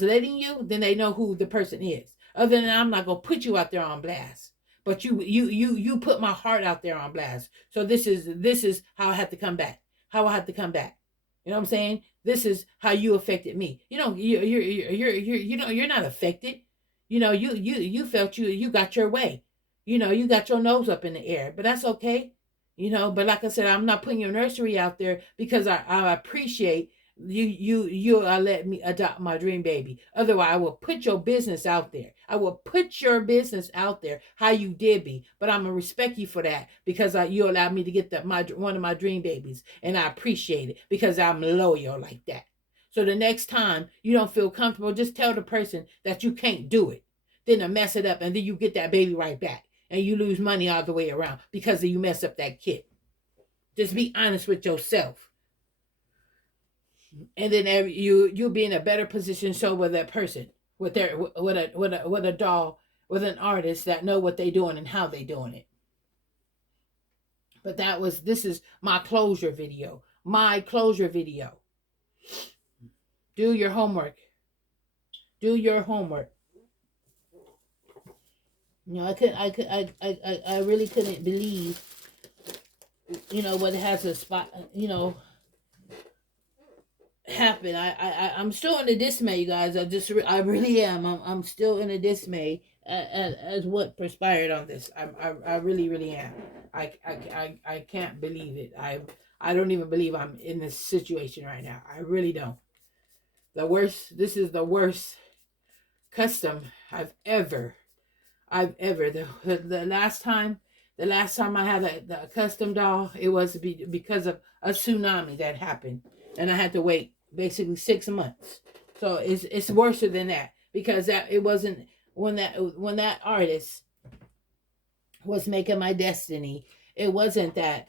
letting you, then they know who the person is. Other than that, I'm not gonna put you out there on blast. But you put my heart out there on blast. So this is how I have to come back. How I have to come back. You know what I'm saying? This is how you affected me. You know, you're not affected. You know, you felt you got your way. You know, you got your nose up in the air, but that's okay. You know, but like I said, I'm not putting your nursery out there because I appreciate you let me adopt my dream baby. Otherwise, I will put your business out there. I will put your business out there how you did be. But I'm gonna respect you for that, because you allowed me to get one of my dream babies, and I appreciate it because I'm loyal like that. So the next time you don't feel comfortable, just tell the person that you can't do it. Then to mess it up, and then you get that baby right back, and you lose money all the way around because you mess up that kid. Just be honest with yourself. And then you'll be in a better position. So with that person, with a doll, with an artist that know what they doing and how they doing it. But this is my closure video. My closure video. Do your homework. Do your homework. You know, I really couldn't believe, you know, what has a spot, you know, happen. I'm still in a dismay, you guys. I really am. I'm still in a dismay as what transpired on this. I really am. I can't believe it. I don't even believe I'm in this situation right now. I really don't. This is the worst custom I've ever. The last time I had the custom doll, it was because of a tsunami that happened, and I had to wait basically 6 months. So it's worse than that, because it wasn't when that artist was making my destiny. It wasn't that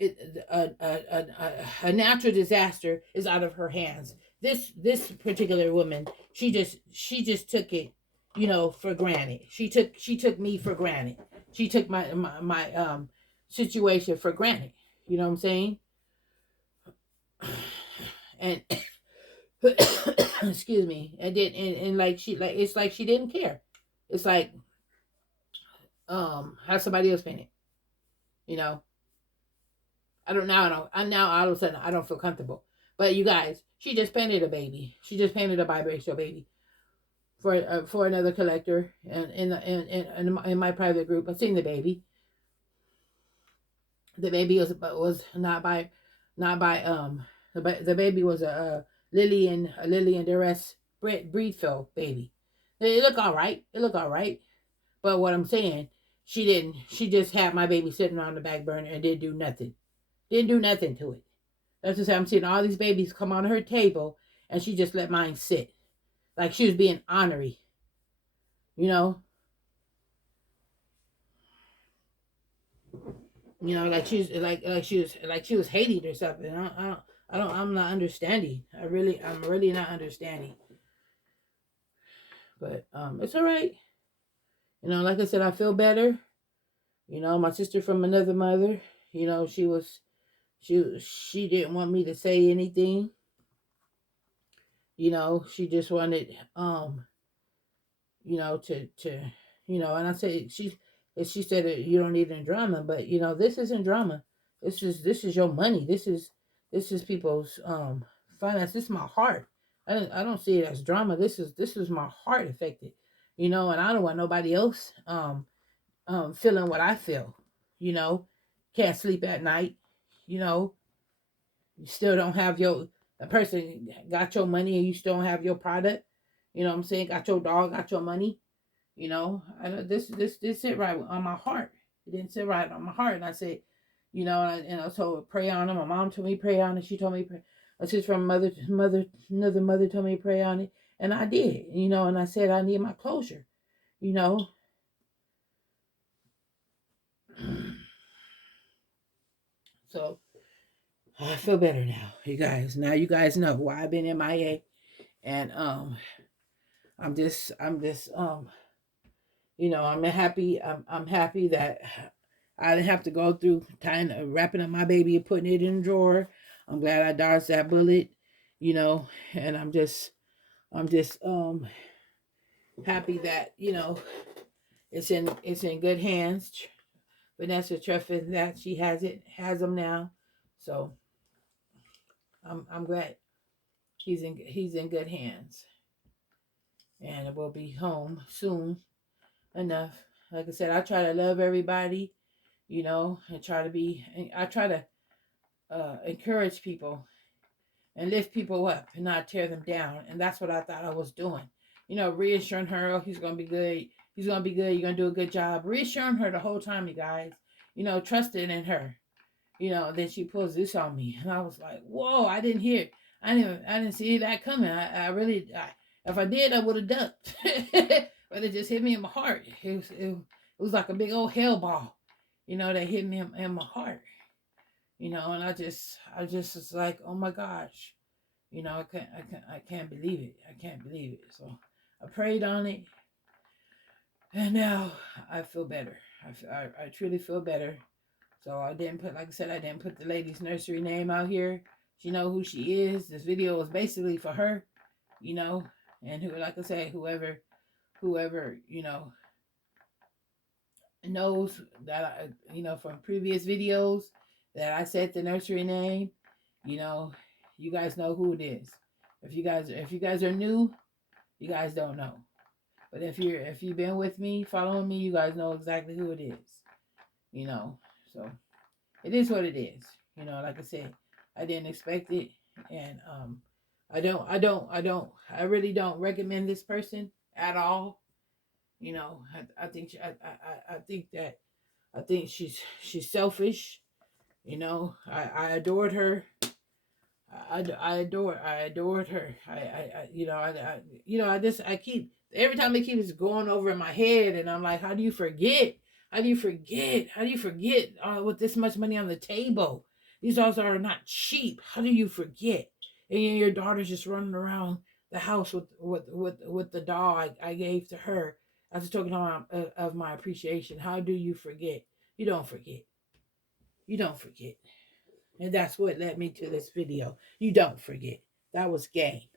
a natural disaster is out of her hands. This particular woman, she just took it, you know, for granted. She took me for granted. She took my situation for granted. You know what I'm saying? And excuse me. And like it's like she didn't care. It's like have somebody else paint it. You know. I don't now. I now all of a sudden I don't feel comfortable. But you guys, she just painted a baby. She just painted a biracial baby for another collector, and in my private group. I've seen the baby. The baby was not by the baby was a Lillian Duress Breedfield baby. It looked all right. It looked all right. But what I'm saying, she didn't. She just had my baby sitting on the back burner and didn't do nothing. Didn't do nothing to it. That's just how I'm seeing all these babies come on her table, and she just let mine sit, like she was being honorary. You know. You know, like she was hating or something. I'm not understanding. I'm really not understanding. But it's all right. You know, like I said, I feel better. You know, my sister from another mother. You know, she didn't want me to say anything. You know, she just wanted you know, to you know, and I said she said that you don't need any drama, but you know, this isn't drama. This is your money. This is people's finance. This is my heart. I don't see it as drama. This is my heart affected. You know, and I don't want nobody else feeling what I feel. You know, can't sleep at night. You know, you still don't have the person got your money and you still don't have your product. You know what I'm saying? Got your dog, got your money. You know, this sit right on my heart. It didn't sit right on my heart. And I said, you know, and I told her pray on it. My mom told me pray on it. She told me pray. A sister from another mother told me to pray on it, and I did. You know, and I said I need my closure. You know, so I feel better now, you guys. Now you guys know why I've been MIA, and I'm just you know, I'm happy that I didn't have to go through wrapping up my baby and putting it in the drawer. I'm glad I dodged that bullet, you know, and I'm just happy that, you know, it's in good hands. Vanessa Treffin, that she has them now. So I'm glad he's in good hands, and it will be home soon enough. Like I said, I try to love everybody, you know, and I try to encourage people and lift people up and not tear them down. And that's what I thought I was doing. You know, reassuring her, oh, he's going to be good. He's going to be good. You're going to do a good job. Reassuring her the whole time, you guys. You know, trusting in her. You know, then she pulls this on me. And I was like, whoa, I didn't hear. I didn't see that coming. If I did, I would have ducked. But it just hit me in my heart. It was like a big old hell ball, you know, that hit me in my heart. You know, and I just was like, oh my gosh, you know, I can't believe it. I can't believe it. So I prayed on it, and now I feel better. I truly feel better. So I didn't put, like I said, I didn't put the lady's nursery name out here. She know who she is. This video was basically for her, you know, and who, like I said, whoever, you know, knows that you know, from previous videos that I said the nursery name, you know, you guys know who it is. If you guys are new, you guys don't know. But if you've been with me, following me, you guys know exactly who it is. You know, so it is what it is. You know, like I said, I didn't expect it, and I really don't recommend this person at all. You know, I think she's selfish. You know, I adored her. I adored her. You know, I keep, every time it keeps going over in my head, and I'm like, how do you forget? How do you forget? How do you forget with this much money on the table? These dogs are not cheap. How do you forget? And your daughter's just running around the house with the doll I gave to her. I was talking of my appreciation. How do you forget? You don't forget. You don't forget. And that's what led me to this video. You don't forget. That was game.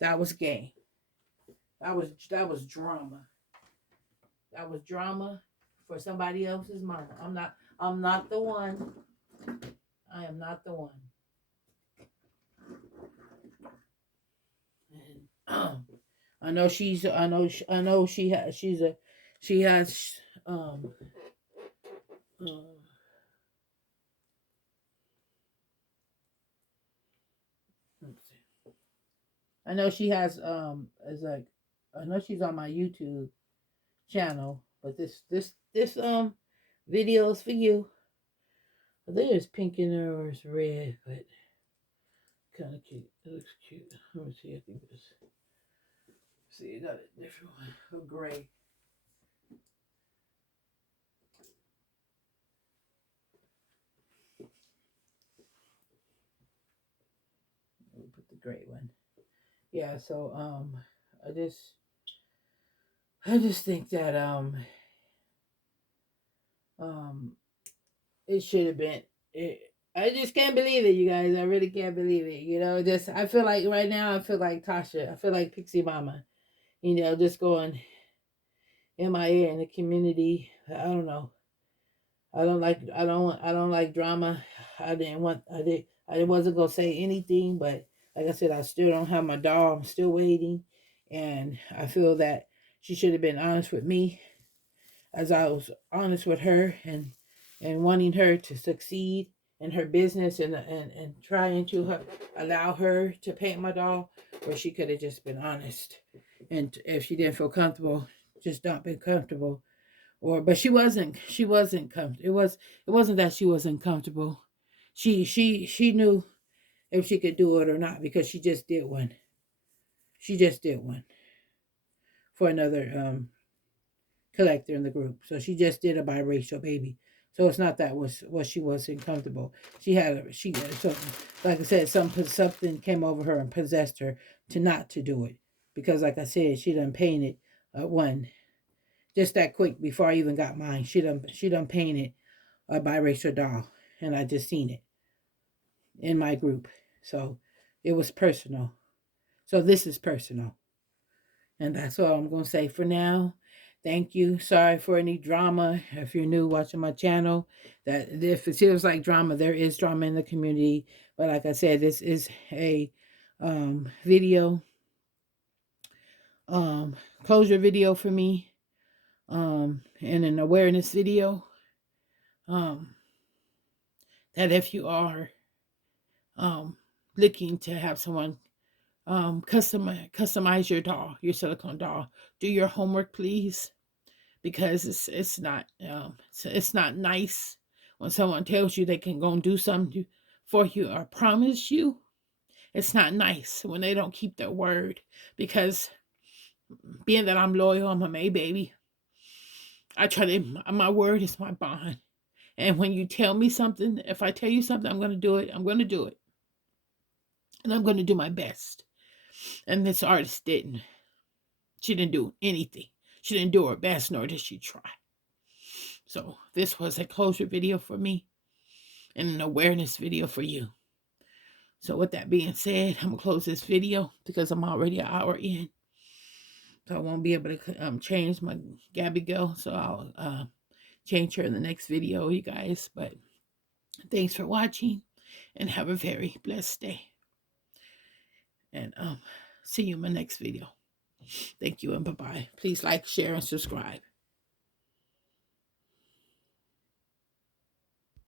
That was game. That was drama. That was drama for somebody else's mama. I'm not the one. I am not the one. And I know she has uh, let's see. I know she has is like, I know she's on my YouTube channel, but this video is for you. I think it's pink in there or it's red, but kind of cute. It looks cute. Let me see. I think it's, see, it got a different one, a gray. Let me put the gray one. Yeah. So I just think that um it should have been it. I just can't believe it, you guys. I really can't believe it. You know, just I feel like right now I feel like Tasha. I feel like Pixie Mama. You know, just going MIA in the community. I don't know. I don't like drama. I wasn't gonna say anything, but like I said, I still don't have my doll. I'm still waiting, and I feel that she should have been honest with me as I was honest with her, and wanting her to succeed in her business, and trying to allow her to paint my doll, where she could have just been honest, And if she didn't feel comfortable, just not be comfortable. But she wasn't comfortable. It wasn't that she wasn't comfortable. She knew if she could do it or not because she just did one. She just did one for another collector in the group. So she just did a biracial baby. So it's not that was what she wasn't comfortable. She so like I said, something came over her and possessed her to not to do it because like I said, she done painted one just that quick before I even got mine. She done painted a biracial doll, and I just seen it in my group. So it was personal. So this is personal. And that's all I'm going to say for now. Thank you. Sorry for any drama. If you're new watching my channel, that if it feels like drama, there is drama in the community. But like I said, this is a video, closure video for me, and an awareness video. That if you are looking to have someone customize your doll, your silicone doll, do your homework, please, because it's not nice when someone tells you they can go and do something for you or promise you. It's not nice when they don't keep their word, because being that I'm loyal, I'm a May baby. I try to, my word is my bond. And when you tell me something, if I tell you something, I'm going to do it. I'm going to do it. And I'm going to do my best. And this artist didn't. She didn't do anything. She didn't do her best, nor did she try. So this was a closure video for me and an awareness video for you. So with that being said, I'm going to close this video because I'm already an hour in. So I won't be able to change my Gabby girl. So I'll change her in the next video, you guys. But thanks for watching and have a very blessed day. And see you in my next video. Thank you and bye-bye. Please like, share, and subscribe.